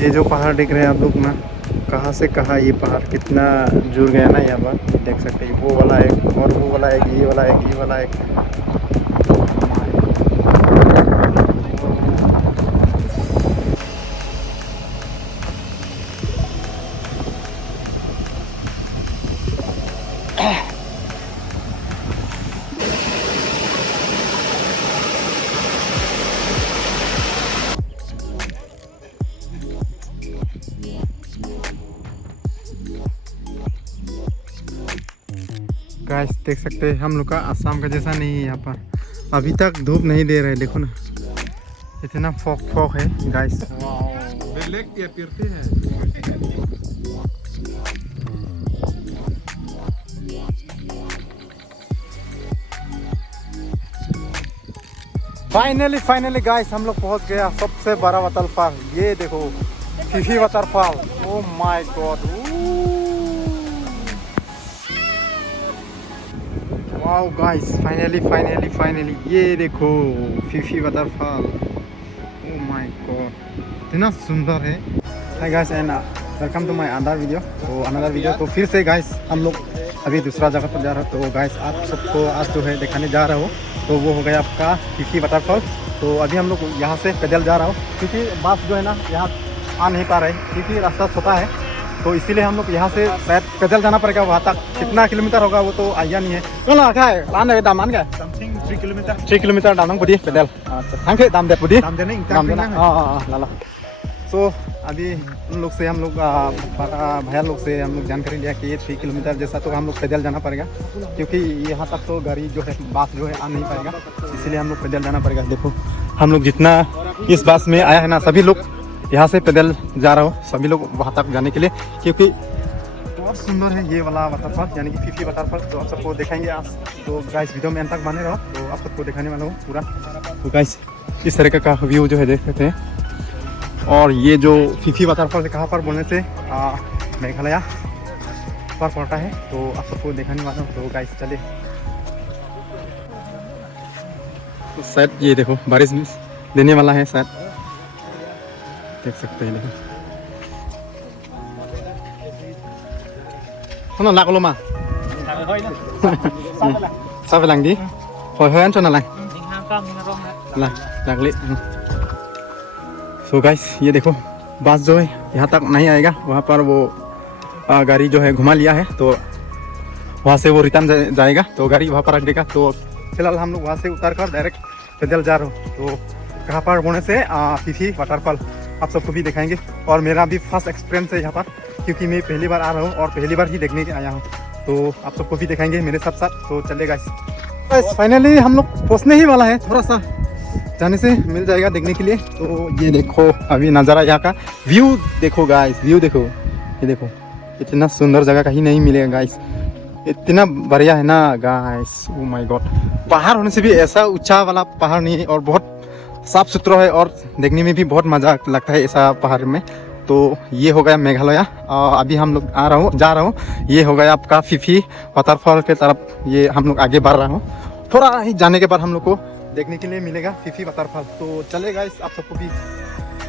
ये जो पहाड़ दिख रहे हैं आप लोग ना, कहाँ से कहाँ ये पहाड़ कितना जुड़ गया ना यहाँ पर देख सकते हैं। वो वाला एक और वो वाला एक, ये वाला एक, ये वाला एक। गाइस देख सकते हैं हम लोग का आसाम का जैसा नहीं है यहाँ पर। अभी तक धूप नहीं दे रहे, देखो ना इतना फॉग फॉग है गाइस। फाइनली गाइस हम लोग पहुंच गया सबसे बड़ा वाटरफॉल। ये देखो फीफी waterfall. Oh my god, wow guys, finally ये देखो फीफी वाटरफॉल। ओ माय गॉड, इतना सुंदर है। Hi guys and welcome to my another video. तो फिर से गाइस हम लोग अभी दूसरा जगह पर जा रहे हो। तो गाइस आप सबको आज जो है दिखाने जा रहा हो, तो वो हो गया आपका फीफी वाटरफॉल। तो अभी हम लोग यहाँ से पैदल जा रहा हो, क्योंकि बस जो है ना यहाँ आ नहीं पा रहे क्योंकि रास्ता छोटा है। तो इसीलिए हम लोग यहाँ से शायद पैदल जाना पड़ेगा वहाँ तक। कितना किलोमीटर होगा वो तो आइडिया नहीं है। चलो क्या है लान है दाम क्या समथिंग 3 किलोमीटर दाम बुढ़ी पैदल। अच्छा थैंक यू दाम दे बुढ़ी दाम देना। हाँ लाला। सो अभी उन लोग से हम लोग भैया लोग से हम लोग जानकारी लिया कि ये 3 किलोमीटर जैसा तो हम लोग पैदल जाना पड़ेगा, क्योंकि यहाँ तक तो गाड़ी जो है बस जो है आ नहीं पाएगा, इसीलिए हम लोग पैदल जाना पड़ेगा। देखो हम लोग जितना इस बस में आया है ना, सभी लोग यहाँ से पैदल जा रहा हो, सभी लोग वहाँ तक जाने के लिए, क्योंकि बहुत सुंदर है ये वाला वाटरफॉल यानी कि फीफी वाटरफॉल। तो आप सबको दिखाएंगे आप। तो गाइस वीडियो में अंत तक बने रहो, तो आप सबको दिखाने वाला हूँ पूरा। तो गाइस इस तरह का व्यू जो है देख सकते हैं। और ये जो फीफी वाटरफॉल कहाँ पर बोलने से मेघालय पर पड़ता है, तो आप सबको दिखाने वाला हूँ। तो गाइस चले। तो शायद ये देखो बारिश भी देने वाला है शायद, देख सकते हैं। देखो सुनो लाग लो मा सब लंग दी होय अन चना लागले। सो गाइस ये देखो बस जो है यहाँ तक नहीं आएगा, वहाँ पर वो गाड़ी जो है घुमा लिया है, तो वहाँ से वो रिटर्न जाएगा, तो गाड़ी वहाँ पर रख देगा। तो फिलहाल हम लोग वहाँ से उतर कर डायरेक्ट पैदल जा रहे हो। तो कहाँ पर बोलने से फीफी वाटरफॉल आप सबको भी दिखाएंगे। और मेरा भी फर्स्ट एक्सपीरियंस है यहाँ पर, क्योंकि मैं पहली बार आ रहा हूँ और पहली बार ही देखने के आया हूँ। तो आप सबको भी दिखाएंगे मेरे साथ साथ। तो चले गाइस फाइनली हम लोग पहुँचने ही वाला है, थोड़ा सा जाने से मिल जाएगा देखने के लिए। तो ये देखो अभी नज़ारा यहाँ का व्यू देखो गाइस, व्यू देखो, ये देखो इतना सुंदर जगह कहीं नहीं मिलेगा गाइस, इतना बढ़िया है ना गाइस। ओ माय गॉड, पहाड़ होने से भी ऐसा ऊंचा वाला पहाड़ नहीं है, और बहुत साफ सुथरा है, और देखने में भी बहुत मज़ा लगता है ऐसा पहाड़ में। तो ये हो गया मेघालय। अभी हम लोग जा रहा हूँ। ये हो गया आपका फीफी वाटरफॉल के तरफ, ये हम लोग आगे बढ़ रहा हूँ। थोड़ा ही जाने के बाद हम लोग को देखने के लिए मिलेगा फीफी वाटरफॉल। तो चलेगा इस आप सबको भी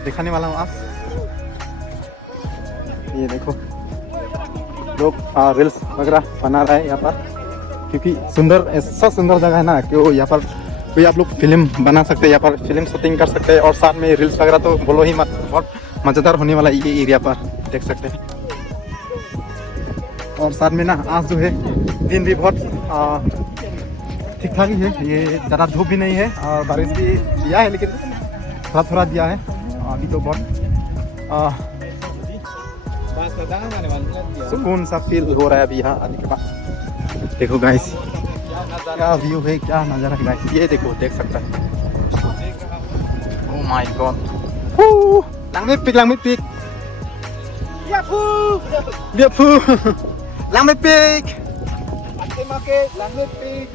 दिखाने वाला हूँ आज। ये देखो लोग रील्स वगैरह बना रहा है यहाँ पर, क्योंकि सुंदर ऐसा सुंदर जगह है ना कि वो यहाँ पर कोई आप लोग फिल्म बना सकते हैं, यहाँ पर फिल्म शूटिंग कर सकते हैं, और साथ में रील्स वगैरह तो बोलो ही मत, बहुत मज़ेदार होने वाला ये एरिया पर देख सकते हैं। और साथ में ना आज जो है दिन भी बहुत ठीक ठाक ही है, ये ज़्यादा धूप भी नहीं है और बारिश भी दिया है, लेकिन थोड़ा थोड़ा दिया है। अभी तो बहुत सुकून सा फील हो रहा है अभी यहाँ आने के बाद। देखो गाइस क्या व्यू है, क्या नज़ारा है गाइस, ये देखो देख सकता है। Oh my God, langmit pik biapu langmit pik langmit pik।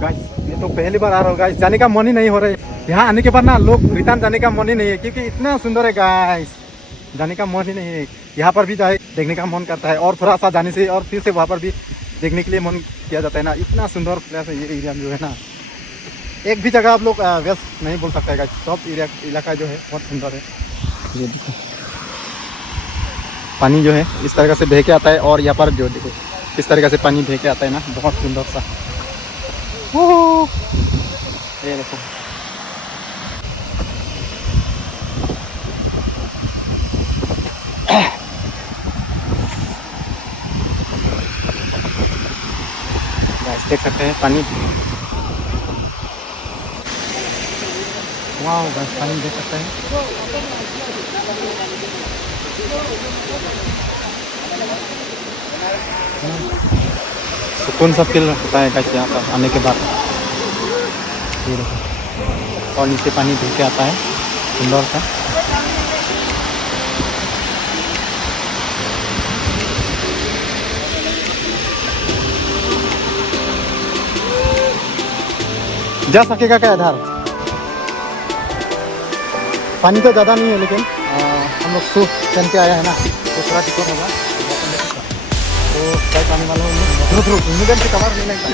Guys ये तो पहली बार आ रहा हूँ गाइस, जाने का मन ही नहीं हो रहा है। यहाँ आने के बाद ना लोग रिटर्न जाने का मन ही नहीं है, क्योंकि इतना सुंदर है गाइस, जाने का मन ही नहीं है। यहाँ पर भी जाए देखने का मन करता है, और थोड़ा सा जाने से और फिर से वहाँ पर भी देखने के लिए मन किया जाता है ना, इतना सुंदर प्लेस है ये एरिया जो है ना। एक भी जगह आप लोग व्यस्त नहीं बोल सकते गाइस। सब इलाका जो है बहुत सुंदर है। ये देखो पानी जो है इस तरह से बह के आता है, और यहाँ पर जो देखो इस तरीके से पानी बह के आता है ना, बहुत सुंदर सा। ओह, ये देखो देख सकते हैं पानी। वाह गाइस, पानी देख सकते हैं। सुकून सा फील होता है गाइस यहाँ पर आने के बाद। ये देखो, और नीचे पानी बह के आता है सुंदर सा। जा सकेगा क्या इधर? पानी तो ज़्यादा नहीं है, लेकिन हम लोग सूट पहन के आया है ना, तो थोड़ा दिक्कत होगा। तो क्या पानी वाला हूँ इमीडिएट से कवर नहीं लगता।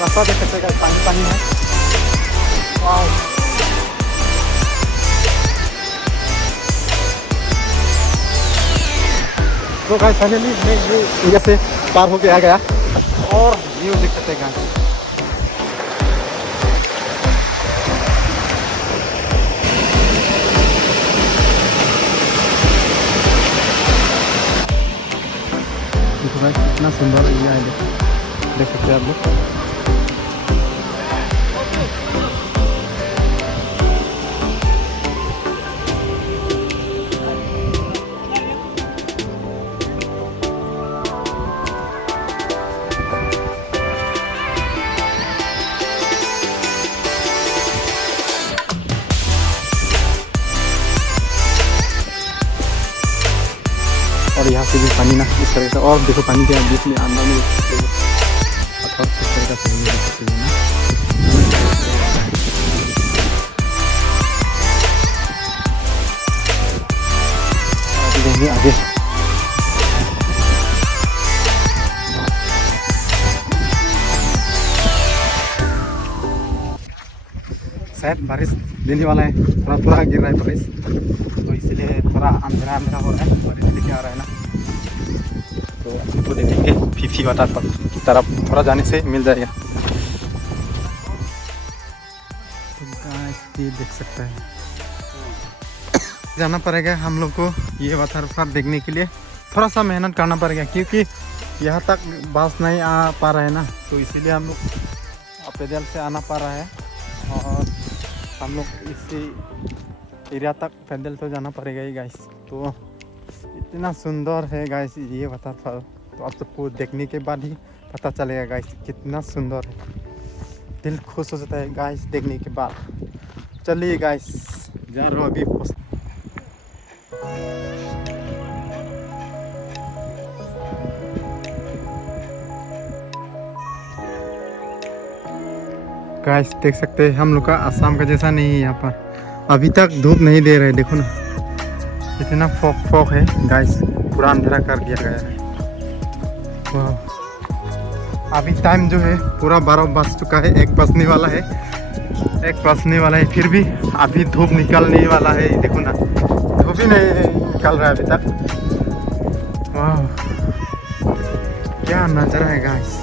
रास्ता देख सकते हैं, पानी पानी है। वाह, तो गाइस फाइनली मैं ये एरिया से पार होके आ गया, और व्यू देख सकते हैं। देखो गाइस कितना सुंदर एरिया है, देख सकते हैं आप लोग। और यहाँ से भी पानी ना इस तरह से, और देखो पानी के बीच में अंदर में पत्थर इस तरह से देख सकते हैं ना। आगे शायद बारिश देने वाला है, थोड़ा थोड़ा गिर रहा है बारिश, तो इसलिए थोड़ा अंधेरा अंधेरा हो रहा है, बारिश लेके आ रहा है ना। तो आपको देखेंगे फीफी वाटरफॉल की तरफ थोड़ा जाने से मिल जाएगा। तो गाइस ये देख सकते हैं, जाना पड़ेगा हम लोग को ये वाटरफॉल देखने के लिए। थोड़ा सा मेहनत करना पड़ेगा, क्योंकि यहाँ तक बस नहीं आ पा रहा है ना, तो इसीलिए हम लोग पैदल से आना पड़ रहा है। और हम लोग इसी एरिया तक पैदल तो जाना पड़ेगा ही गाइस। तो इतना सुंदर है गाइस ये वाटरफॉल, तो आप सबको देखने के बाद ही पता चलेगा गाइस कितना सुंदर है। दिल खुश हो जाता है गाइस देखने के बाद। चलिए गाइस जा रहा हूँ अभी। गाइस देख सकते हैं हम लोग का आसाम का जैसा नहीं है, यहाँ पर अभी तक धूप नहीं दे रहे, देखो ना इतना फॉग है गाइस, पूरा अंधेरा कर दिया गया है। वाह, अभी टाइम जो है पूरा 12 बज चुका है, 1 बजने वाला है, 1 बजने वाला है, फिर भी अभी धूप निकलने वाला है। देखो ना धूप ही नहीं निकल रहा है अभी तक। वाह क्या नजारा है गाइस।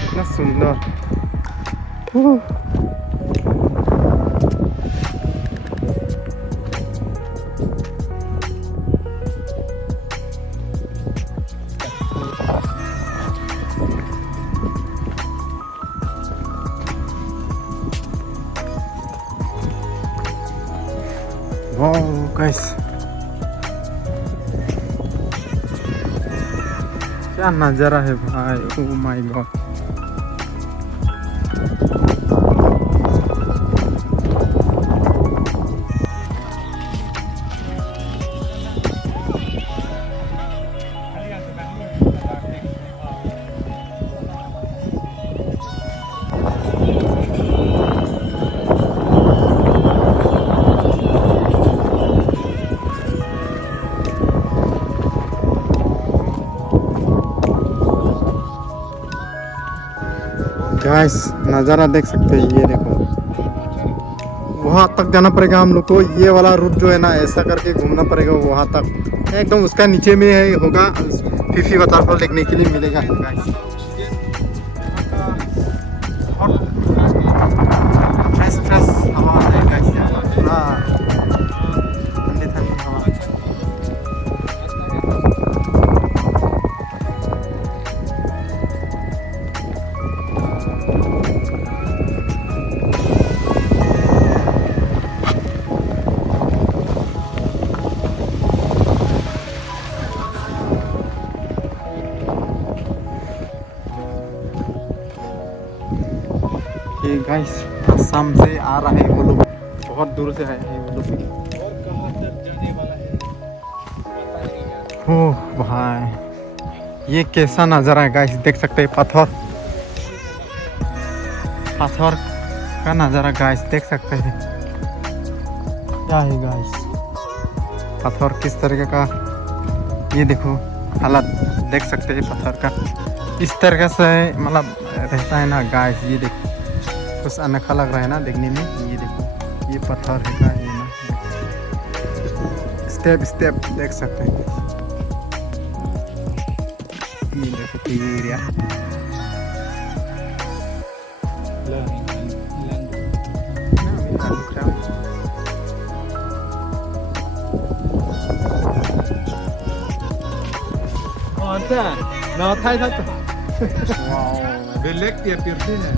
कितना सुंदर। वाह गाइस क्या नजारा है भाई, ओह माय गॉड। गाइस नज़ारा देख सकते हैं, ये देखो वहाँ तक जाना पड़ेगा हम लोग को। ये वाला रूट जो है ना, ऐसा करके घूमना पड़ेगा वहाँ तक, एकदम उसका नीचे में है होगा फीफी वाटरफॉल देखने के लिए मिलेगा गाइस। फ्रेश फ्रेश हवा है गाइस, पूरा ठंडी ठंडी हवा। ये गाइस आसाम से आ रहा है वो लोग, बहुत दूर से आए हैं वो लोग। और कहाँ तक जाने वाला है ओह भाई, ये कैसा नज़ारा है गाइस, देख सकते हैं पत्थर पत्थर का नज़ारा गाइस, देख सकते हैं क्या है गाइस, पत्थर किस तरीके का, ये देखो हालत देख सकते हैं पत्थर का, इस तरीके से मतलब रहता है ना गाइस। ये देखो कुछ अनोखा लग रहा है ना देखने में। ये देखो ये पत्थर है का, ये ना स्टेप स्टेप देख सकते हैं। ये देखो ये area nó thay thật wow. bên lek tiệp tiệp thế này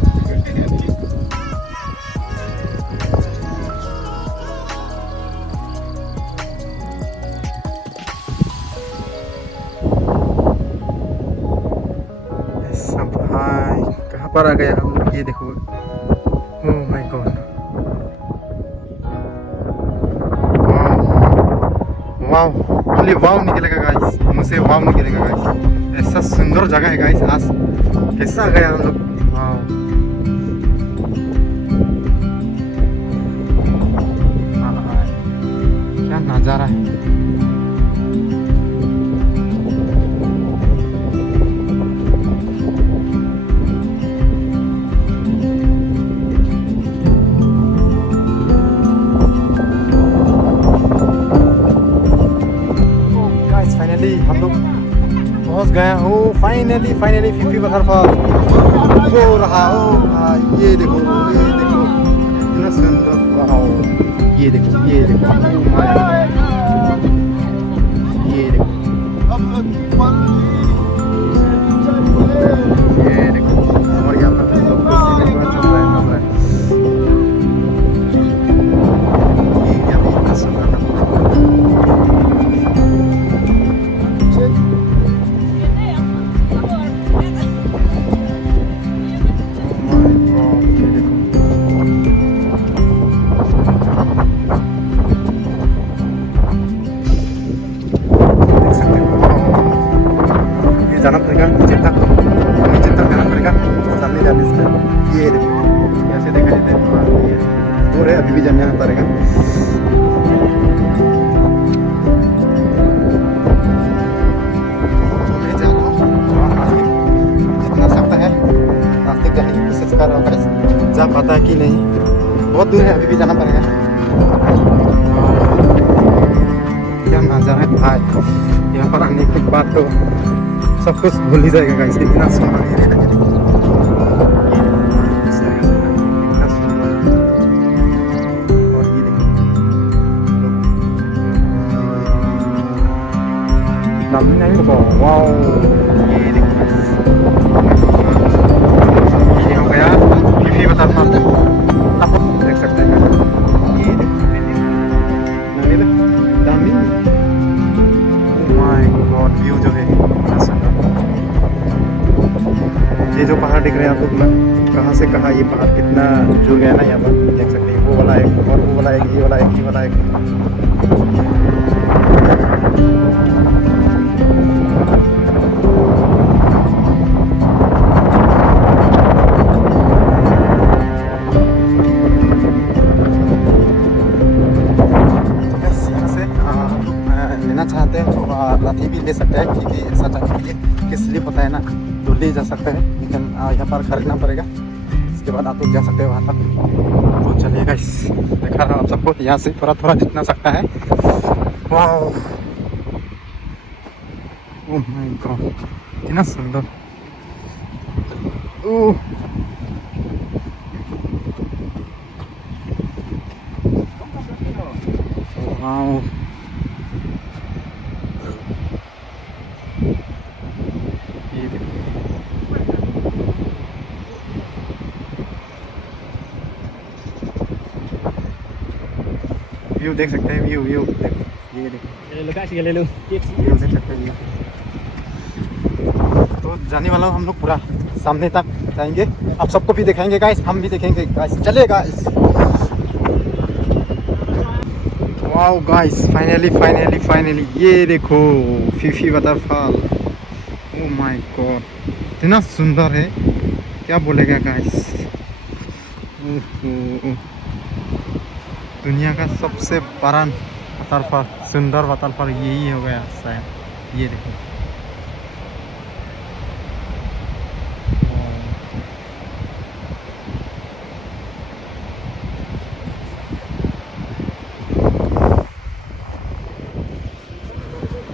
ऐसा भाई कहाँ पर आ गया हम लोग, ये देखो ओह माय गॉड, वाव खाली वाव निकलेगा गाइस, मुंह से वाव निकलेगा गाइस, ऐसा सुंदर जगह है गाइस। आज कैसा आ गया हम लोग, वाव क्या नज़ारा है। फाइनली हम लोग पहुंच गए हो, फाइनली फाइनली फीफी वाटरफॉल हो रहा हो भाई। ये देखो इतना सुंदर, वाओ ये देखो ये देखो ये देखो ये देखो, और यहाँ पर हम लोग चल रहा है। ये एरिया भी इतना सुंदर ना जाना पड़ेगा नीचे तक जाना पड़ेगा, सामने जाने से ये देखो ऐसे देखा जाता है, ये दूर है अभी भी जाना पड़ेगा। मैं जा रहा हूँ जितना सकता है रास्ते जाने की कोशिश कर रहा हूँ, जा पाता है कि नहीं, बहुत दूर है अभी भी जाना पड़ेगा। क्या नज़ारा है भाई, यहाँ पर आने के बाद तो सब कुछ भूल ही जाएगा गाइस, इतना सुंदर एरिया लगे। और ये देखो नमी नहीं रुको, वाओ ये देखो ये हो गया फीफी वाटरफॉल, देख सकते हैं ये देखो दामी, माय गॉड व्यू जो है ये जो पहाड़ दिख रहे हैं आप लोग ना, कहाँ से कहाँ ये पहाड़ कितना जुड़ गया ना, यहाँ पर देख सकते हैं। वो वाला एक और वो वाला एक, ये वाला एक, ये वाला एक। लेना चाहते हैं तो लाठी भी ले सकते हैं, क्योंकि ऐसा जाने के लिए कि स्लिप होता है ना तो ले जा सकते हैं, लेकिन यहाँ पर खरीदना पड़ेगा। उसके बाद आप लोग जा सकते हो वहाँ तक। तो चलिए गाइस, दिखा रहा हूँ आप सबको यहाँ से थोड़ा थोड़ा जितना सकता है। वाह, ओह माय गॉड, इतना सुंदर। ओह वाह, ये देखो, व्यू देख सकते हैं, व्यू व्यू देखो, ये देखो Lo kasih le lu. View देख सकते हैं। तो जाने वाला हूँ हम लोग, पूरा सामने तक जाएंगे, आप सबको भी दिखाएंगे गाइस, हम भी देखेंगे गाइस। चलिए गाइस। वाओ गाइस, फाइनली ये देखो फीफी वाटरफॉल। ओ माय गॉड, इतना सुंदर है, क्या बोलेगा गाइस। दुनिया का सबसे बड़ा वाटरफॉल, सुंदर वाटरफॉल यही हो गया शायद। ये देखो,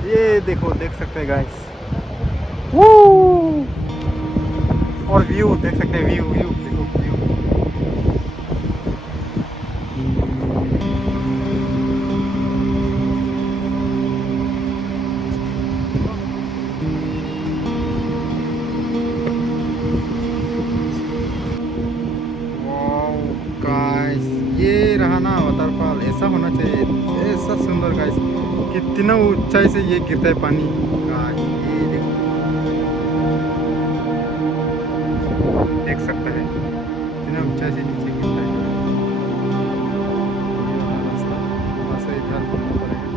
ये देखो, देख सकते हैं गाइस। और व्यू देख सकते हैं, व्यू व्यू देखो, व्यू। वाओ गाइस, ये रहा ना वाटरफॉल, ऐसा होना चाहिए, ऐसा सुंदर गाइस। कितना ऊंचाई से ये गिरता है पानी गाइस, ये देखो, देख सकते हैं कितना ऊंचाई से नीचे गिरता है। ये वाला रास्ता वहाँ से इधर घूमना पड़ेगा।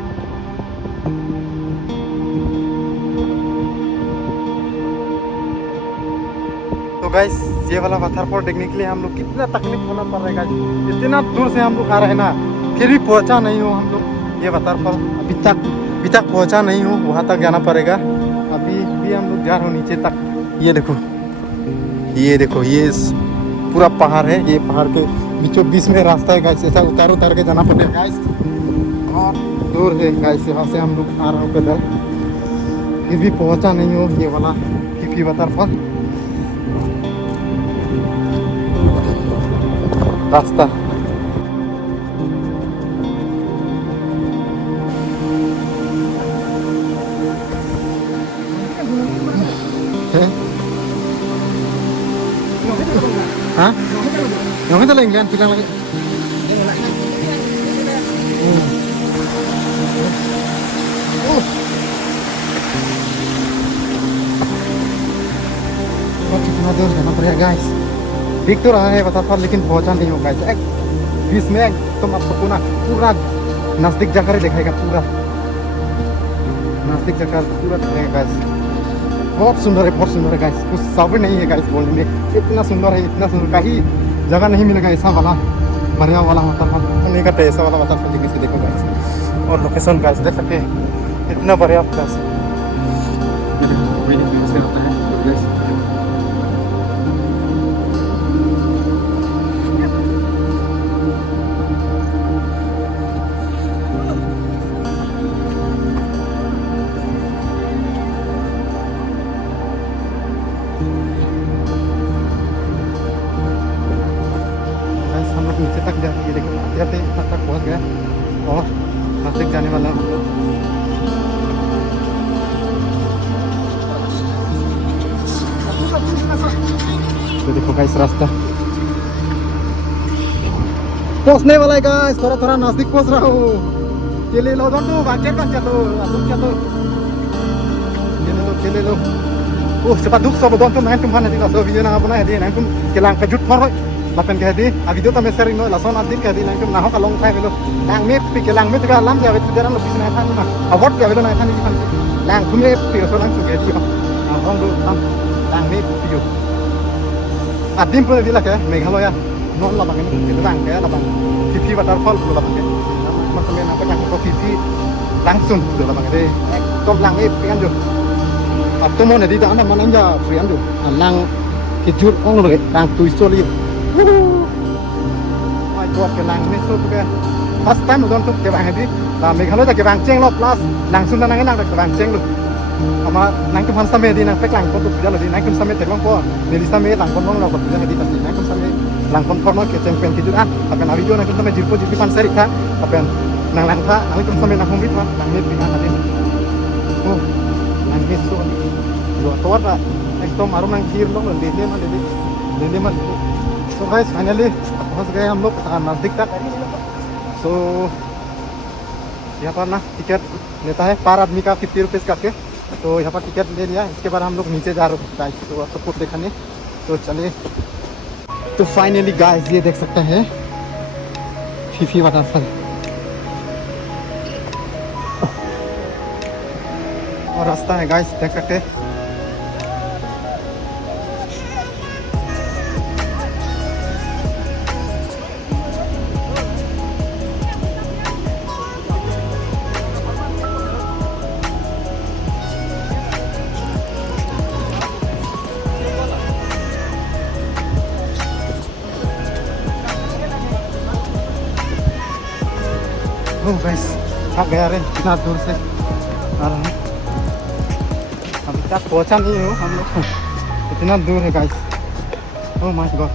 तो गाइस, ये वाला वाटरफॉल देखने के लिए हम लोग कितना तकलीफ होना पड़ रहा है गाइस। इतना दूर से हम लोग आ रहे हैं ना, फिर भी पहुंचा नहीं हो हम लोग ये वाटरफॉल। अभी तक पहुंचा नहीं हूँ, वहाँ तक जाना पड़ेगा। अभी भी हम लोग जा रहे हो नीचे तक। ये देखो, ये देखो, ये पूरा पहाड़ है, ये पहाड़ के बीचों बीच में रास्ता है गाइस। ऐसा उतार के जाना पड़ेगा गाइस, और दूर है गाइस। यहाँ से हम लोग आ रहे हो पैदल, फिर भी पहुंचा नहीं हो ये वाला फीफी वाटरफॉल रास्ता। Hah? Yang itu lagi kan, bilang lagi. कितना दूर जाना पड़ेगा गाइस। दिख तो रहा है वाटरफॉल, लेकिन पहुंचा नहीं होगा गाइस। बीच में तुम आप सबको ना पूरा नजदीक जाकर दिखाएगा, पूरा नजदीक जाकर पूरा दिखाएगा गाइस। बहुत सुंदर है गाइस, कुछ शब्द नहीं है गाइस बोलने में। इतना सुंदर है, इतना सुंदर, कहीं जगह नहीं मिलेगा ऐसा वाला बढ़िया वाला वाटरफॉल नहीं करते, ऐसा वाला वाटरफॉल देखने से। देखो गाइस, और लोकेशन गाइस देख सकते हैं, इतना बढ़िया प्लेस है। होता है नीचे तक जा, ये देखो आते तक पहुंच गया, और नजदीक जाने वाला हम लोग। तो देखो गाइस, रास्ता पहुंचने वाला है गाइस, थोड़ा थोड़ा नजदीक पहुंच रहा हूँ। केले लो दो, बांचर चलो, केले लो। ओह cepat duk sobat don tuh nanti mana di laso video na apa na di nanti kelang kejut maroi lapen kaya di video tuh sering no laso nanti kaya di nanti nah kalau kayak gitu lang me pi kelang me juga lam ya itu jalan lebih senang kan mah award ya itu nanti kan lang tuh me pi so lang sudah di orang tuh lang me pi yo adim pun di lah kayak Meghalaya non lah bang ini itu lang kayak lah bang Fifi waterfall tuh lah bang macam apa yang kau Fifi langsung tuh lah bang ini top lang me pi kan jo. अब तो मैंने दी था ना मन अंजा friend जो लांग के जुट ओंग लगे लांग तुई सोली My God, cái làng này suốt cái first time udah untuk cái bang ini, lah Meghalaya tak cái bang ceng lo plus langsung nang nang cái bang ceng lo, ama nang tu hansa me di nang pek lang kon tu jalan di nang tu sampai terbang po, dari sampai lang kon long lo kon jalan di pasti nang tu sampai lang kon formal ke ceng pen kijut apa na video nang tu sampai jirpo jirpi pan seri kah, apa nang lang kah, nang tu sampai nang hongit nang met pingan tadi, oh nang met so, dua tuar lah, एकदम मारो नंग खीर लोग ले ले मत तो guys finally पहुंच गए हम लोग नज़दीक तक सो यहाँ पर ना टिकट लेता है पर आदमी का 50 रुपीज़ करके तो यहाँ पर टिकट ले लिया इसके बाद हम लोग नीचे जा रहे हैं गाइस तो सबको देखने तो चलिए तो फाइनली गाइस ये देख सकते हैं फीफी वाटरफॉल और रास्ता है गाइस देख सकते हैं गाइस थक गया रे इतना दूर से आ रहे हैं अभी तक पहुंचा नहीं हूँ हम लोग इतना दूर है guys oh my God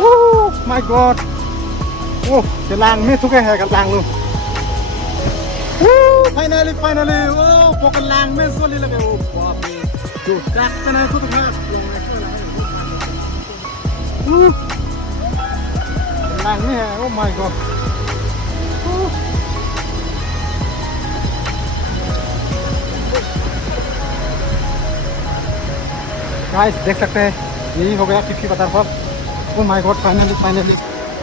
oh my God oh cái làng में थुके है cái làng luôn finally oh pokok lang में सोली लगे ओ बाप रे जो ट्रैक ना तो था lang में है oh my god गाइस देख सकते हैं यही हो गया Phi Phi waterfall oh my god finally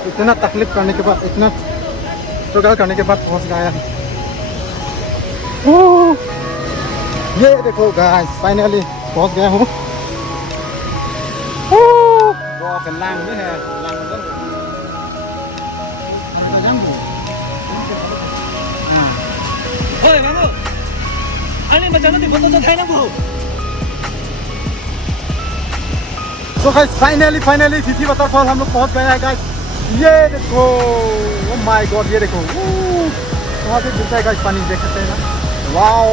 इतना तकलीफ करने के बाद इतना स्ट्रगल करने के बाद पहुंच गया है ये देखो गाइस फाइनली पहुंच गया हूँ वो cái làng में है làng rất Oi, kamu. Ani macam nanti foto jatuh na bro. So guys finally Phi Phi waterfall हम लोग पहुंच गए हैं गाइस ये देखो oh my god ये देखो वहाँ पे गिरता है गाइस पानी देख सकते हैं ना वाओ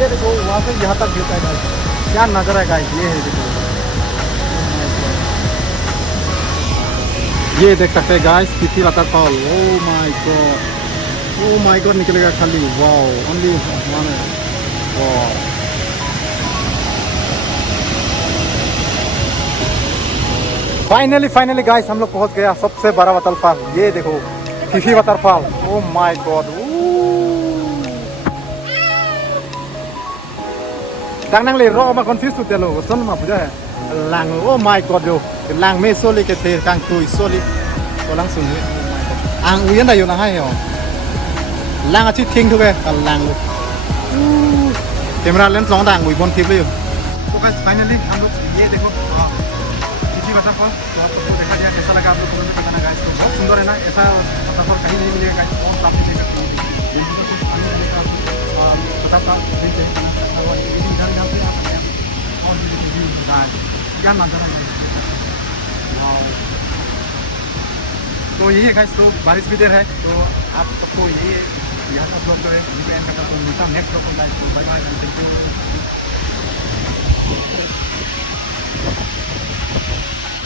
ये देखो वहाँ से यहाँ तक गिरता है गाइस क्या नज़ारा है गाइस ये है देखो ये देख सकते हैं guys Phi Phi waterfall oh my God निकलेगा खाली wow only one wow finally guys हम लोग पहुंच गया सबसे बड़ा वाटरफॉल ये देखो फीफी waterfall oh my God đang năng lì ro mà con phía sụt tiền lỗ xuân mà bây giờ làng oh my god yo làng mê xô li cái tê càng tuổi xô li có lăng sùng ấy ang uyen đây yo là hay hả làng ở trên thiên thôi cái làng luôn camera lens long đàng ngồi bon thiệp luôn तो guys finally हम लोग ये देखो फीफी waterfall तो आप सबको देखा दिया कैसा लगा आप लोग कमेंट में बताना गाइस तो बहुत सुंदर है ना ऐसा वाटरफॉल कहीं नहीं मिलेगा गाइस बहुत साफ मिलेगा छोटा सा क्या नज़ारा है तो यही है गाइस तो बारिश भी देर है तो आप सबको यही यहाँ का ब्लॉग जो है यहीं पे एंड करता हूँ तो मिलता नेक्स्ट ब्लॉग में गाइस तो बाय बाय थैंक यू